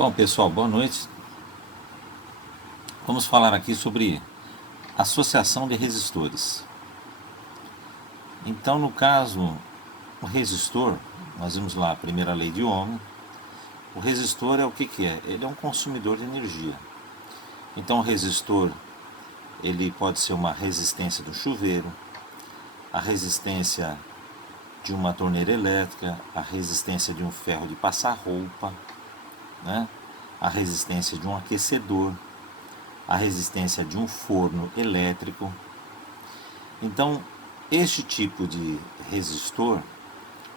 Bom, pessoal, boa noite. Vamos falar aqui sobre associação de resistores. Então, no caso, o resistor, nós vimos lá a primeira lei de Ohm. O resistor é o que é? Ele é um consumidor de energia. Então, o resistor, ele pode ser uma resistência do chuveiro, a resistência de uma torneira elétrica, a resistência de um ferro de passar roupa, né? A resistência de um aquecedor, a resistência de um forno elétrico. Então, este tipo de resistor,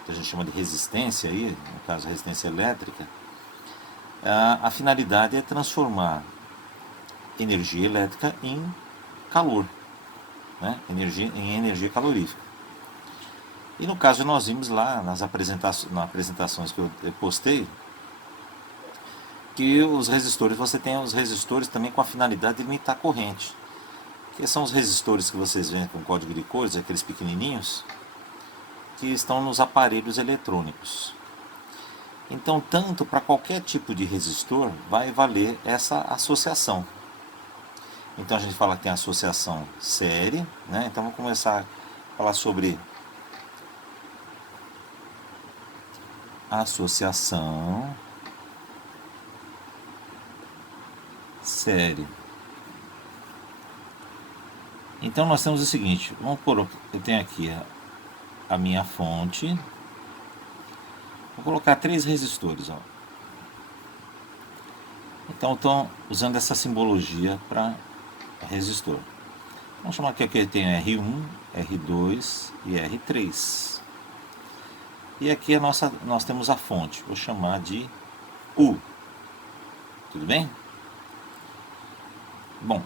que a gente chama de resistência aí, no caso resistência elétrica, a finalidade é transformar energia elétrica em calor, né? Em energia calorífica. E no caso nós vimos lá nas apresentações que eu postei, que os resistores, você tem os resistores também com a finalidade de limitar a corrente. Que são os resistores que vocês veem com código de cores, aqueles pequenininhos, que estão nos aparelhos eletrônicos. Então, tanto para qualquer tipo de resistor, vai valer essa associação. Então, a gente fala que tem a associação série, né? Então, vamos começar a falar sobre a associação série. Então, nós temos o seguinte, vamos por, eu tenho aqui a minha fonte, vou colocar 3 resistores, ó. Então, estou usando essa simbologia para resistor. Vamos chamar que aqui tem R1, R2 e R3. E aqui nós temos a fonte, vou chamar de U. Tudo bem? Bom,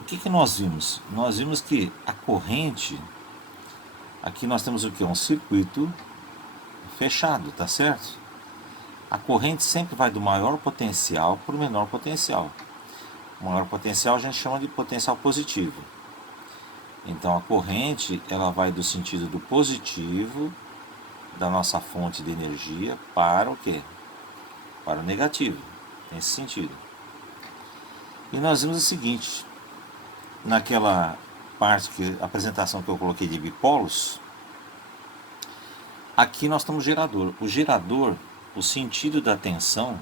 o que nós vimos? Nós vimos que a corrente, aqui nós temos o que? Um circuito fechado, tá certo? A corrente sempre vai do maior potencial para o menor potencial. O maior potencial a gente chama de potencial positivo. Então a corrente, ela vai do sentido do positivo da nossa fonte de energia para o quê? Para o negativo, nesse sentido. E nós vimos o seguinte, naquela parte, apresentação que eu coloquei de bipolos, aqui nós temos gerador. O gerador, o sentido da tensão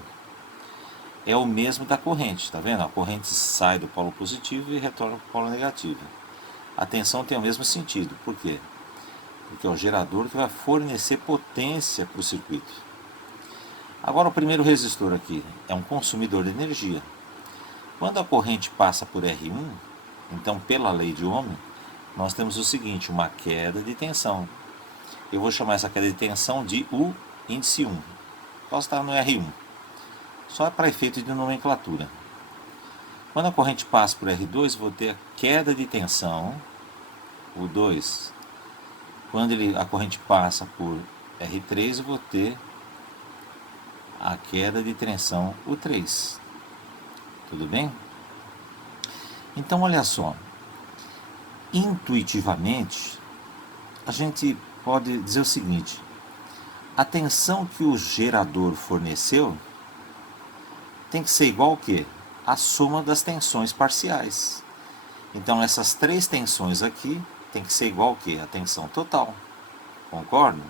é o mesmo da corrente, tá vendo? A corrente sai do polo positivo e retorna para o polo negativo. A tensão tem o mesmo sentido, por quê? Porque é o gerador que vai fornecer potência para o circuito. Agora o primeiro resistor aqui é um consumidor de energia. Quando a corrente passa por R1, então pela lei de Ohm, nós temos o seguinte, uma queda de tensão. Eu vou chamar essa queda de tensão de U índice 1. Posso estar no R1. Só para efeito de nomenclatura. Quando a corrente passa por R2, vou ter a queda de tensão, U2. Quando a corrente passa por R3, eu vou ter a queda de tensão U3. Tudo bem? Então, olha só. Intuitivamente, a gente pode dizer o seguinte. A tensão que o gerador forneceu tem que ser igual ao quê? A soma das tensões parciais. Então, essas 3 tensões aqui tem que ser igual ao quê? A tensão total. Concordo?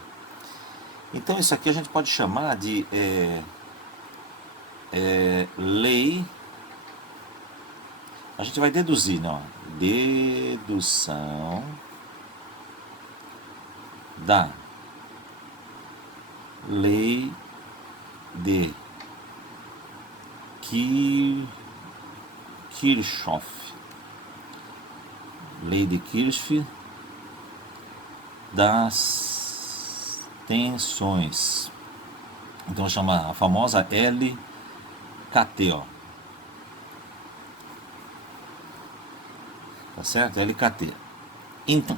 Então, isso aqui a gente pode chamar de lei. A gente vai deduzir, não? Dedução da lei de Kirchhoff. Lei de Kirchhoff das tensões. Então chama a famosa LKT, ó. Tá certo? LKT. Então,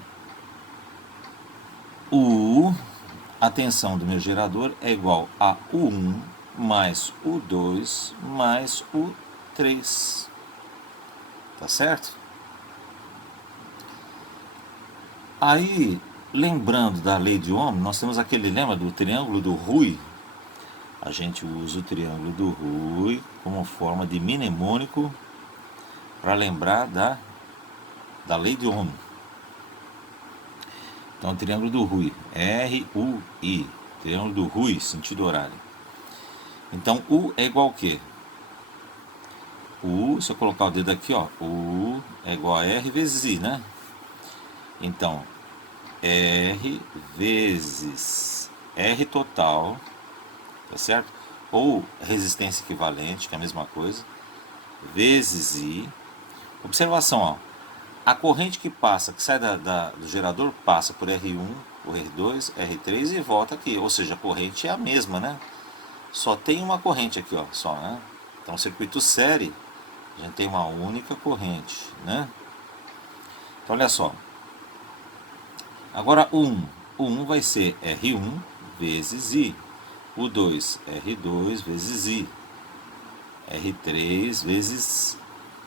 a tensão do meu gerador é igual a U1 mais U2 mais U3. Tá certo? Aí, lembrando da lei de Ohm, nós temos aquele lema do triângulo do Rui. a gente usa o triângulo do Rui como forma de mnemônico para lembrar da lei de Ohm. Então, o triângulo do Rui, R-U-I, triângulo do Rui, sentido horário. Então, U é igual a quê? U, se eu colocar o dedo aqui, ó, U é igual a R vezes I, né? Então, R vezes R total, tá certo? Ou resistência equivalente, que é a mesma coisa, vezes I. Observação, ó, a corrente que passa, que sai do gerador, passa por R1, por R2, R3 e volta aqui. Ou seja, a corrente é a mesma, né? Só tem uma corrente aqui, ó, só, né? Então, circuito série, a gente tem uma única corrente, né? Então, olha só. Agora, o 1 vai ser R1 vezes I. O 2, R2 vezes I. R3 vezes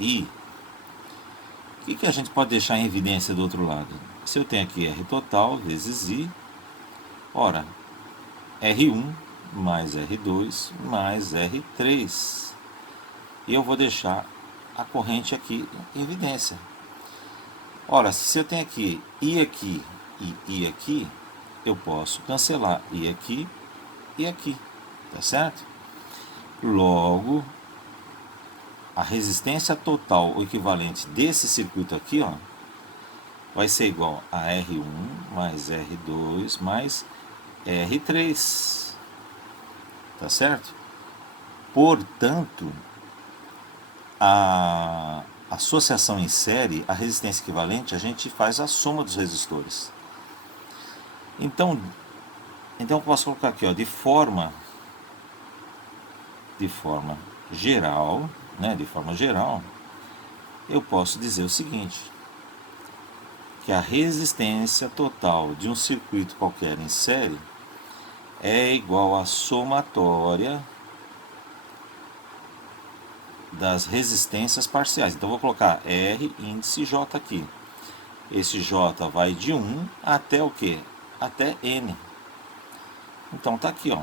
I. O que a gente pode deixar em evidência do outro lado? Se eu tenho aqui R total vezes I, ora, R1 mais R2 mais R3. E eu vou deixar a corrente aqui em evidência. Ora, se eu tenho aqui e I aqui, eu posso cancelar I aqui e aqui, tá certo? Logo, a resistência total, o equivalente desse circuito aqui, ó, vai ser igual a R1 mais R2 mais R3, tá certo? Portanto, a associação em série, a resistência equivalente, a gente faz a soma dos resistores. Então eu posso colocar aqui, ó, de forma geral, né, de forma geral, eu posso dizer o seguinte, que a resistência total de um circuito qualquer em série é igual à somatória das resistências parciais. Então, vou colocar R índice J aqui. Esse J vai de 1 até o quê? Até N. Então, tá aqui, ó.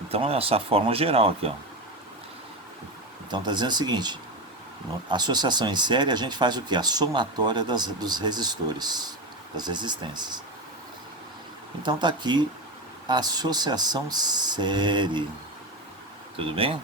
Então, é essa forma geral aqui, ó. Então, tá dizendo o seguinte, associação em série, a gente faz o quê? A somatória dos resistores, das resistências. Então, tá aqui a associação série. Tudo bem?